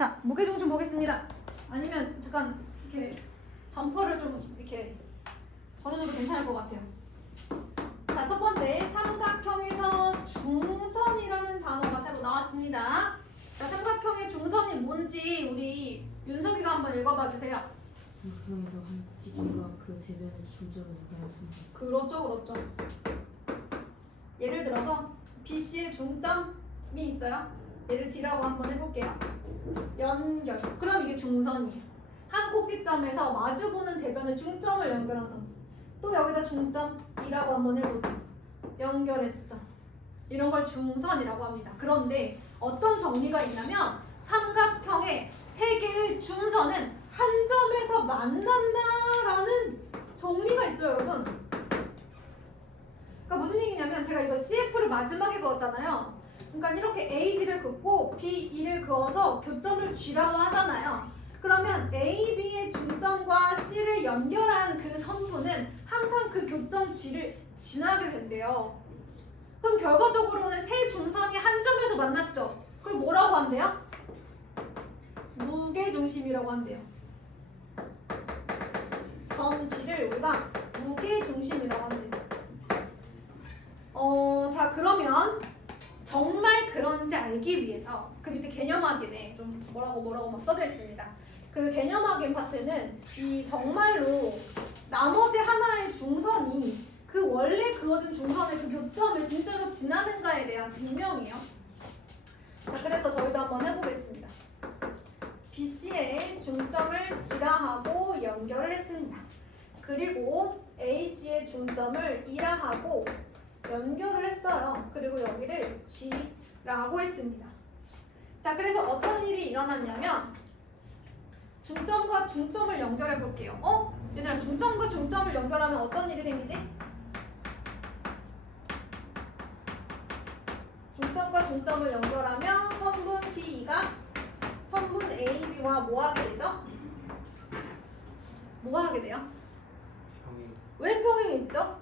자, 무게중심 보겠습니다. 아니면 잠깐 이렇게 점퍼를 좀 이렇게 거둬줘도 괜찮을 것 같아요. 자, 첫 번째 삼각형에서 중선이라는 단어가 새로 나왔습니다. 자, 삼각형의 중선이 뭔지 우리 윤석이가 한번 읽어봐 주세요. 삼각형에서 한 꼭지점과 그 대변의 중점을 나타냈습니다. 그렇죠, 그렇죠. 예를 들어서 BC의 중점이 있어요. 얘를 D라고 한번 해볼게요. 연결. 그럼 이게 중선이에요. 한 꼭지점에서 마주보는 대변의 중점을 연결한 선. 또 여기다 중점이라고 한번 해보자. 연결했다. 이런 걸 중선이라고 합니다. 그런데 어떤 정리가 있냐면 삼각형의 세 개의 중선은 한 점에서 만난다라는 정리가 있어요, 여러분. 그러니까 무슨 얘기냐면 제가 이거 CF를 마지막에 그었잖아요. 그러니까 이렇게 AD를 긋고 BE를 그어서 교점을 G라고 하잖아요. 그러면 A, B의 중점과 C를 연결한 그 선분은 항상 그 교점 G를 지나게 된대요. 그럼 결과적으로는 세 중선이 한 점에서 만났죠. 그걸 뭐라고 한대요? 무게중심이라고 한대요. 점 G를 우리가 무게중심이라고 한대요. 자, 그러면 정말 그런지 알기 위해서 그 밑에 개념 확인에 좀 뭐라고 막 써져 있습니다. 그 개념 확인 파트는 이 정말로 나머지 하나의 중선이 그 원래 그어진 중선의 그 교점을 진짜로 지나는가에 대한 증명이에요. 자, 그래서 저희도 한번 해보겠습니다. BC의 중점을 D라 하고 연결을 했습니다. 그리고 AC의 중점을 E라 하고 연결을 했어요. 그리고 여기를 G라고 했습니다. 자, 그래서 어떤 일이 일어났냐면 중점과 중점을 연결해 볼게요. 얘들아, 중점과 중점을 연결하면 어떤 일이 생기지? 중점과 중점을 연결하면 선분 DE가 선분 AB와 뭐 하게 되죠? 뭐 하게 돼요? 평행. 왜 평행이죠?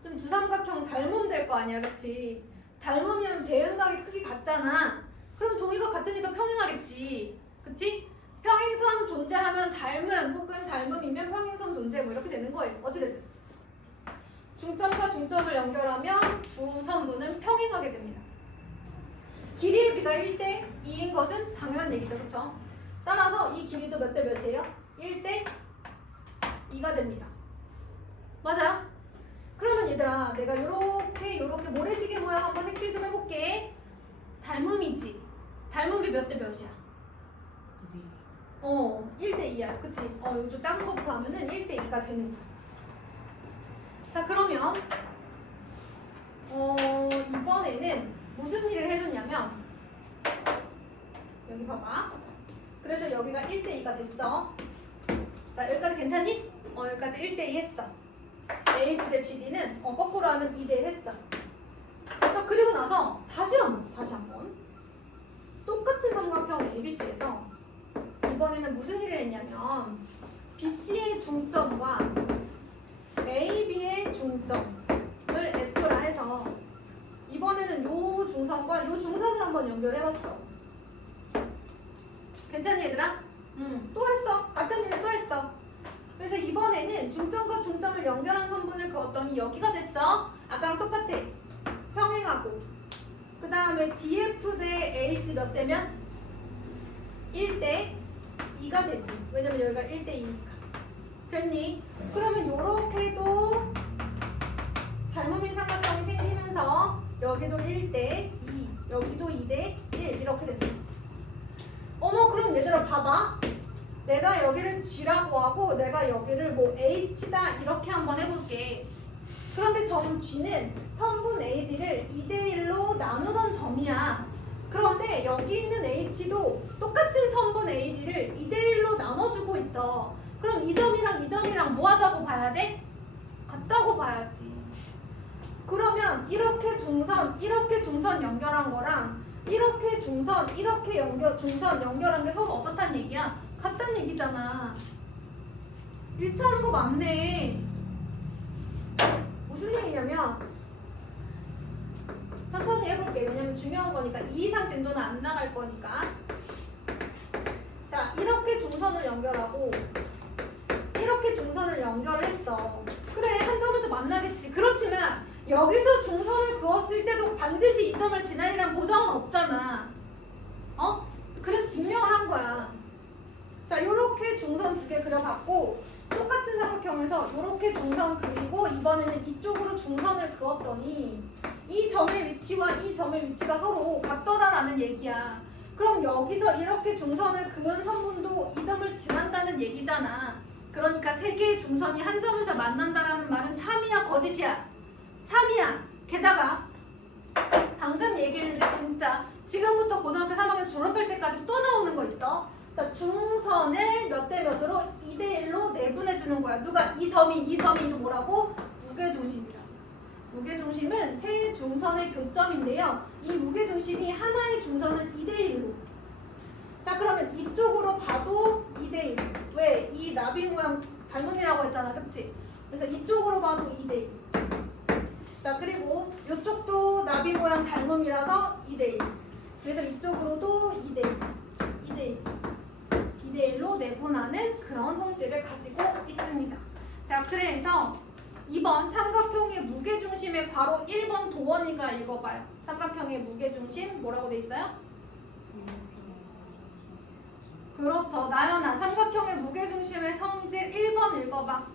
좀 두삼각형 닮으면 될 거 아니야, 그치? 닮으면 대응각의 크기 같잖아. 그럼 동의가 같으니까 평행하겠지, 그치? 평행선 존재하면 닮음 혹은 닮음이면 평행선 존재 뭐 이렇게 되는 거예요. 어찌됐든 중점과 중점을 연결하면 두 선분은 평행하게 됩니다. 길이의 비가 1대 2인 것은 당연한 얘기죠, 그쵸? 따라서 이 길이도 몇 대 몇이에요? 1대 2가 됩니다. 맞아요? 그러면 얘들아, 내가 요렇게 모래시계 모양 한번 색칠 좀 해볼게. 닮음이지? 닮음이 몇 대 몇이야? 1대 2야. 그치? 요쪽 작은 거부터 하면은 1대 2가 되는 거야. 자, 그러면 이번에는 무슨 일을 해줬냐면 여기 봐봐. 그래서 여기가 1대 2가 됐어. 자, 여기까지 괜찮니? 여기까지 1대 2 했어. AG 대 GD는 거꾸로 하면 2대 1 했어. 자, 그리고 나서 다시 한번 똑같은 삼각형 ABC에서 이번에는 무슨 일을 했냐면 BC의 중점과 AB의 중점을 F라 해서 이번에는 요 중선과 요 중선을 한번 연결해봤어. 괜찮니, 얘들아? 또 했어. 같은 일을 또 했어. 그래서 이번에는 중점과 중점을 연결한 선분을 그었더니 여기가 됐어. 아까랑 똑같아. 평행하고. 그 다음에 DF 대 AC 몇 대면? 1대 2가 되지. 왜냐면 여기가 1대 2니까. 됐니? 그러면 요렇게도 닮음인 삼각형이 생기면서 여기도 1대 2, 여기도 2대 1 이렇게 된다. 그럼 얘들아 봐봐. 내가 여기를 G라고 하고 내가 여기를 뭐 H다 이렇게 한번 해볼게. 그런데 점 G는 선분 AD를 2대1로 나누던 점이야. 그런데 여기 있는 H도 똑같은 선분 AD를 2대1로 나눠주고 있어. 그럼 이 점이랑 이 점이랑 뭐 하다고 봐야 돼? 같다고 봐야지. 그러면 이렇게 중선 연결한 거랑 이렇게 중선 중선 연결한 게 서로 어떻단 얘기야? 같단 얘기잖아. 일치하는 거 맞네. 무슨 얘기냐면 천천히 해볼게. 왜냐면 중요한 거니까 2 이상 진도는 안 나갈 거니까. 연결하고 이렇게 중선을 연결을 했어. 그래, 한 점에서 만나겠지. 그렇지만 여기서 중선을 그었을 때도 반드시 이 점을 지나리란 보장은 없잖아. 그래서 증명을 한 거야. 자, 요렇게 중선 두 개 그려봤고 똑같은 삼각형에서 요렇게 중선 그리고 이번에는 이쪽으로 중선을 그었더니 이 점의 위치와 이 점의 위치가 서로 같더라라는 얘기야. 그럼 여기서 이렇게 중선을 그은 선분도 이 점을 지난다는 얘기잖아. 그러니까 세 개의 중선이 한 점에서 만난다라는 말은 참이야 거짓이야? 참이야. 게다가 방금 얘기했는데 진짜 지금부터 고등학교 3학년 졸업할 때까지 또 나오는 거 있어. 자, 중선을 몇 대 몇으로 2대 1로 내분해 주는 거야. 누가? 이 점이 이름 뭐라고? 무게중심이라. 무게중심은 세 중선의 교점인데요. 이 무게중심이 하나의 중선은 2대 1로. 자, 그러면 이쪽으로 봐도 2대 1. 왜? 이 나비 모양 닮음이라고 했잖아. 그치? 그래서 이쪽으로 봐도 2대 1. 자, 그리고 이쪽도 나비 모양 닮음이라서 2대 1. 그래서 이쪽으로도 2대 1. 2대 1. 2대 1로 내분하는 그런 성질을 가지고 있습니다. 자, 그래서 2번 삼각형의 무게중심의 괄호 1번 도원이가 읽어봐요. 삼각형의 무게중심 뭐라고 돼 있어요? 그렇죠. 나연아, 삼각형의 무게중심의 성질 1번 읽어봐.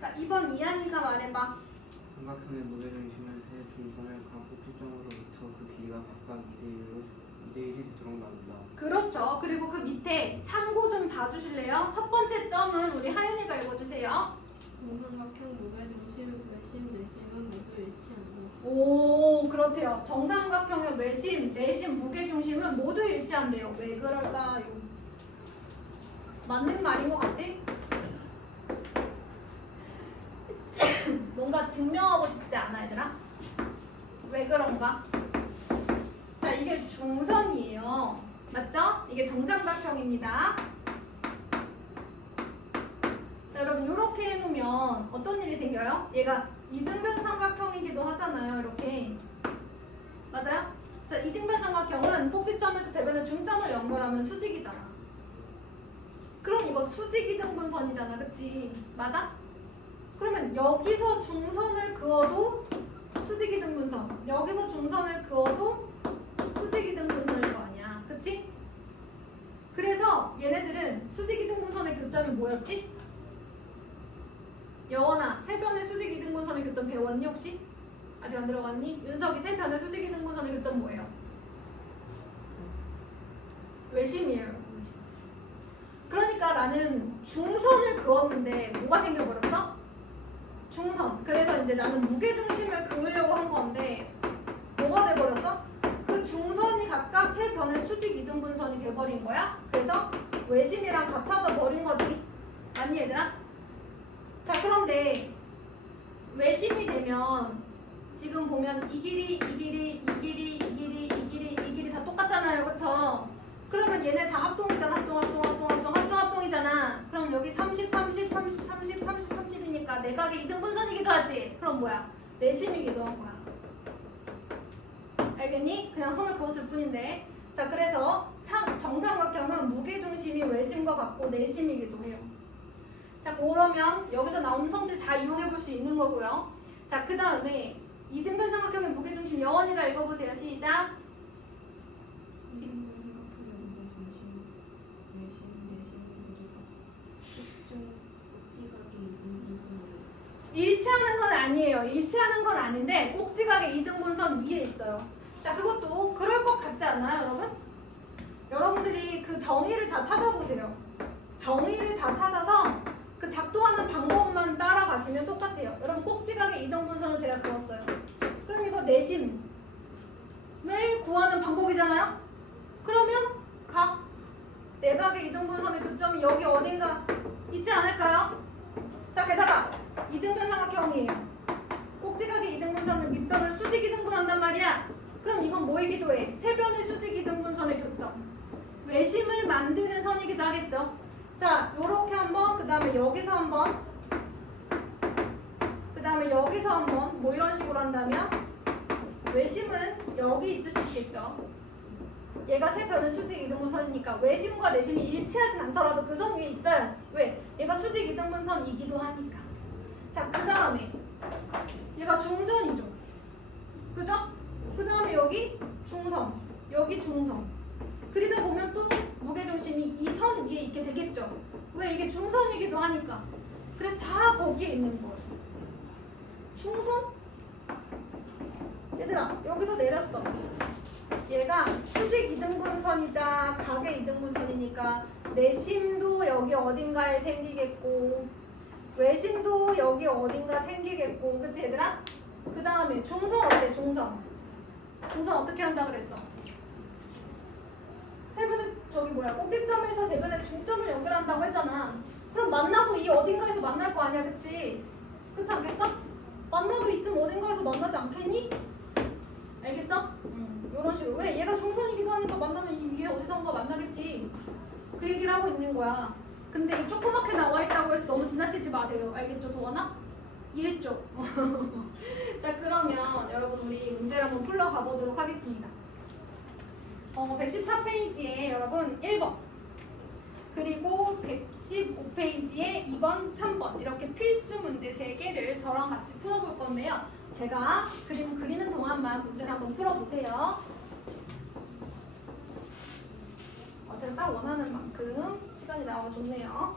자, 2번 이한이가 말해봐. 삼각형의 무게중심은 세 중선을 각 꼭지점으로부터 그 길이가 각각 2대 1이 되도록 나눈다. 그렇죠. 그리고 그 밑에 참고 좀 봐주실래요? 첫 번째 점은 우리 하윤이가 읽어주세요. 정삼각형 무게중심, 외심, 내심은 모두 일치한다. 오, 그렇대요. 정삼각형의 외심, 내심, 무게중심은 모두 일치한대요. 왜 그럴까요? 맞는 말인 것 같아? 뭔가 증명하고 싶지 않아, 얘들아? 왜 그런가? 자, 이게 중선이에요. 맞죠? 이게 정삼각형입니다. 자, 여러분 이렇게 해놓으면 어떤 일이 생겨요? 얘가 이등변 삼각형이기도 하잖아요. 이렇게. 맞아요? 자, 이등변 삼각형은 꼭지점에서 대변의 중점을 연결하면 수직이잖아. 그럼 이거 수직이등분선이잖아. 그치? 맞아? 그러면 여기서 중선을 그어도 수직이등분선, 여기서 중선을 그어도 수직이등분선일 거 아니야. 그치? 그래서 얘네들은 수직이등분선의 교점이 뭐였지? 여원아, 세 변의 수직이등분선의 교점 배웠니 혹시? 아직 안 들어갔니? 윤석이 세 변의 수직이등분선의 교점 뭐예요? 외심이에요. 외심. 그러니까 나는 중선을 그었는데 뭐가 생겨버렸어? 중선. 그래서 이제 나는 무게중심을 그으려고 한 건데 뭐가 돼버렸어? 그 중선이 각각 세 변의 수직 이등분선이 돼버린 거야. 그래서 외심이랑 같아져 버린 거지. 맞니 얘들아? 자, 그런데 외심이 되면 지금 보면 이 길이 다 똑같잖아요. 그쵸? 그러면 얘네 다 합동이잖아. 합동이잖아. 그럼 여기 30, 30이니까 내각의 이등분선이기도 하지. 그럼 뭐야? 내심이기도 한 거야. 알겠니? 그냥 손을 그었을 뿐인데. 자, 그래서 정삼각형은 무게중심이 외심과 같고 내심이기도 해요. 자, 그러면 여기서 나오는 성질 다 이용해 볼 수 있는 거고요. 자, 그 다음에 이등변 삼각형의 무게중심 여원이가 읽어보세요. 시작. 일치하는 건 아니에요. 일치하는 건 아닌데 꼭지각의 이등분선 위에 있어요. 자, 그것도 그럴 것 같지 않아요, 여러분? 여러분들이 그 정의를 다 찾아보세요. 정의를 다 찾아서 그 작동하는 방법만 따라가시면 똑같아요. 여러분, 꼭지각의 이등분선을 제가 그었어요. 그럼 이거 내심을 구하는 방법이잖아요? 그러면 각 내각의 이등분선의 교점이 여기 어딘가 있지 않을까요? 자, 게다가 이등변 삼각형이에요. 꼭지각의 이등분선은 밑변을 수직 이등분한단 말이야. 그럼 이건 뭐이기도 해? 세 변의 수직 이등분선의 교점. 외심을 만드는 선이기도 하겠죠. 자, 요렇게 한번, 그 다음에 여기서 한번, 그 다음에 여기서 한번, 뭐 이런 식으로 한다면 외심은 여기 있을 수 있겠죠. 얘가 세 변은 수직 이등분선이니까 외심과 내심이 일치하진 않더라도 그 선 위에 있어야지. 왜? 얘가 수직 이등분선이기도 하니까. 자, 그 다음에 얘가 중선이죠. 그죠? 그 다음에 여기 중선, 여기 중선. 그리다 보면 또 무게중심이 이 선 위에 있게 되겠죠. 왜? 이게 중선이기도 하니까. 그래서 다 거기에 있는 거예요. 중선? 얘들아, 여기서 내렸어. 얘가 수직 이등분선이자 각의 이등분선이니까 내심도 여기 어딘가에 생기겠고 외심도 여기 어딘가 생기겠고, 그치 얘들아? 그 다음에 중선 어때? 중선 어떻게 한다 그랬어? 세변의 저기 뭐야 꼭지점에서 대변의 중점을 연결한다고 했잖아. 그럼 만나도 이 어딘가에서 만날 거 아니야, 그치? 그렇지 않겠어? 만나도 이쯤 어딘가에서 만나지 않겠니? 알겠어? 이런 식으로. 왜? 얘가 중선이기도 하니까 만나면 이 위에 어디선가 만나겠지. 그 얘기를 하고 있는 거야. 근데 이 조그맣게 나와 있다고 해서 너무 지나치지 마세요. 알겠죠, 도원아? 이해했죠? 자, 그러면 여러분 우리 문제를 한번 풀러가 보도록 하겠습니다. 114페이지에 여러분 1번 그리고 115페이지에 2번, 3번 이렇게 필수 문제 3개를 저랑 같이 풀어볼 건데요. 제가 그림 그리는 동안만 문제를 한번 풀어보세요. 제가 딱 원하는 만큼 시간이 나와줬네요.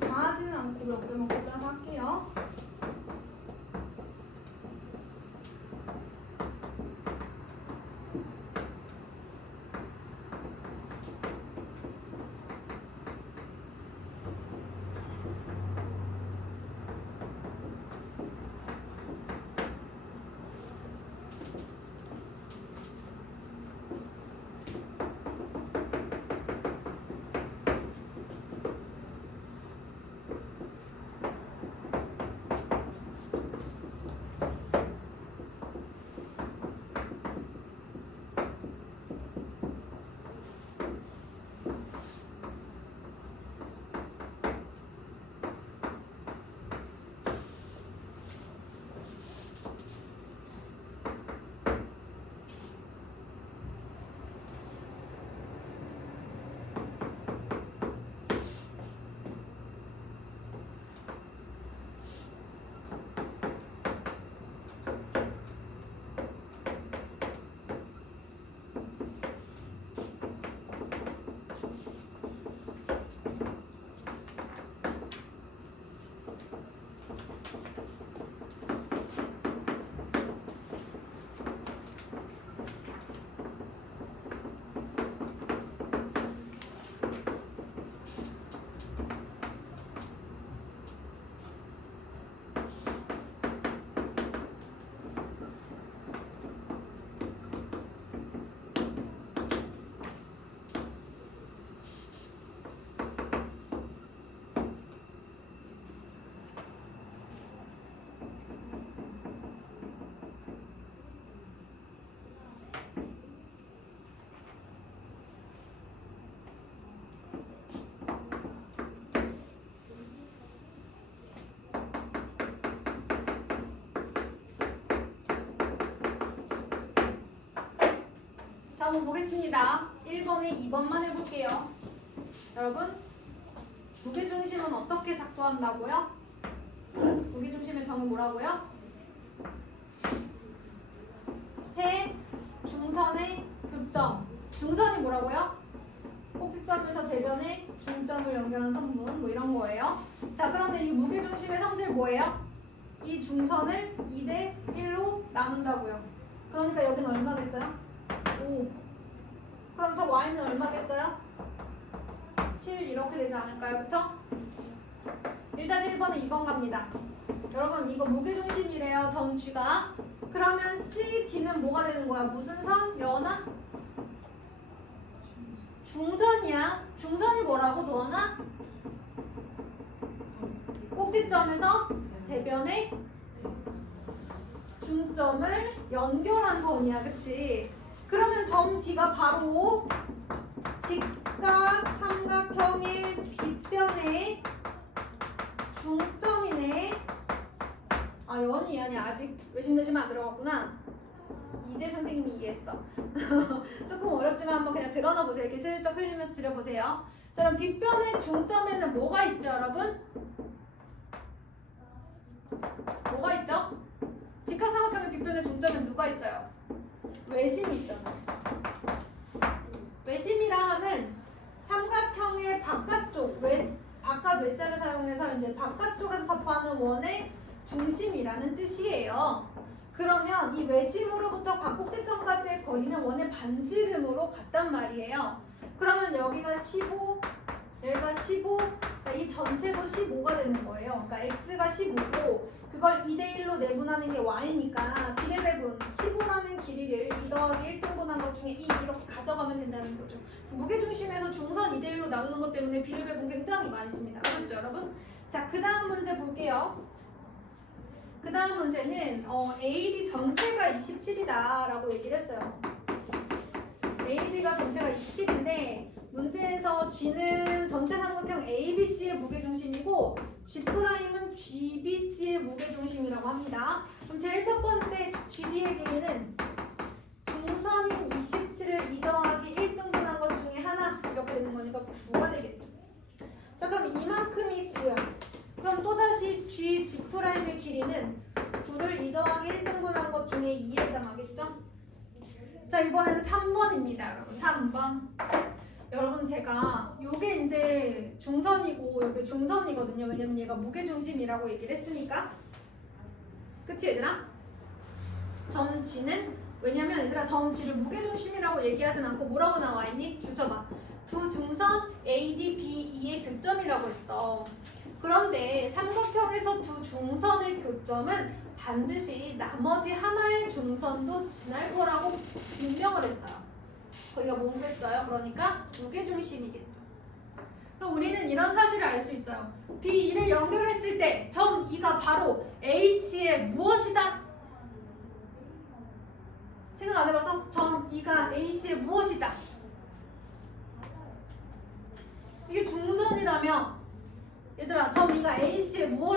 다 하지는 않고 몇 개만 골라서 할게요. 자, 한번 보겠습니다. 1번에 2번만 해볼게요. 여러분, 무게중심은 어떻게 작동한다고요? 무게중심의 정의 뭐라고요? 세 중선의 교점. 중선이 뭐라고요? 꼭지점에서 대변의 중점을 연결한 선분, 뭐 이런 거예요. 자, 그런데 이 무게중심의 성질 뭐예요? 이 중선을 2대 1로 나눈다고요. 그러니까 여기는 얼마겠어요? 5. 그럼 저 y는 얼마겠어요? 7 이렇게 되지 않을까요? 그쵸? 1-1번에 2번 갑니다. 여러분 이거 무게중심이래요. 전 G가. 그러면 C, D는 뭐가 되는 거야? 무슨 선? 여원아? 중선이야. 중선이 뭐라고 도원아? 꼭지점에서 대변의 중점을 연결한 선이야, 그치? 그러면 점 D가 바로 직각 삼각형의 빗변의 중점이네. 아, 연이 아직 외심내시면 안 들어갔구나. 이제 선생님이 이해했어. 조금 어렵지만 한번 그냥 드러나 보세요. 이렇게 슬쩍 흘리면서 들여보세요. 자, 그럼 빗변의 중점에는 뭐가 있죠, 여러분? 뭐가 있죠? 직각삼각형의 빗변의 중점엔 누가 있어요? 외심이 있잖아. 외심이라 하면 삼각형의 바깥쪽, 바깥 외자를 사용해서 이제 바깥쪽에서 접하는 원의 중심이라는 뜻이에요. 그러면 이 외심으로부터 각곡지점까지의 거리는 원의 반지름으로 같단 말이에요. 그러면 여기가 15, 여기가 15, 그러니까 이 전체도 15가 되는 거예요. 그러니까 x가 15고 그걸 2대1로 내분하는 게 y니까 비례배분 15라는 길이를 2 더하기 1등분한 것 중에 2 이렇게 가져가면 된다는 거죠. 무게중심에서 중선 2대1로 나누는 것 때문에 비례배분 굉장히 많이 씁니다. 알았죠, 여러분? 자, 그 다음 문제 볼게요. 그 다음 문제는 AD 전체가 27이다 라고 얘기를 했어요. AD가 전체가 27인데 문제에서 G는 전체 삼각형 ABC의 무게중심이고 G'은 GBC의 무게중심이라고 합니다. 그럼 제일 첫 번째 GD의 길이는 중선인 27을 2 더하기 1등분한 것 중에 하나 이렇게 되는 거니까 9가 되겠죠. 자, 그럼 이만큼이 9야. 그럼 또다시 G'의 길이는 9를 2 더하기 1등분한 것 중에 2에 해당하겠죠? 자, 이번에는 3번입니다, 여러분. 3번. 여러분, 제가 요게 이제 중선이고 요게 중선이거든요. 왜냐면 얘가 무게중심이라고 얘기를 했으니까. 그치, 얘들아? 점 G는 왜냐면 얘들아 점 G를 무게중심이라고 얘기하진 않고 뭐라고 나와있니? 줄쳐봐. 두 중선 AD, BE의 교점이라고 했어. 그런데 삼각형에서 두 중선의 교점은 반드시 나머지 하나의 중선도 지날 거라고 증명을 했어요. 거기가 뭔가 했어요? 그러니까 무게중심이겠죠. 그럼 우리는 이런 사실을 알 수 있어요. B2를 연결했을 때 점 E가 바로 AC의 무엇이다? 생각 안 해봐서? 점 E가 AC의 무엇이다? 이게 중선이라면 얘들아 점 E가 AC의 무엇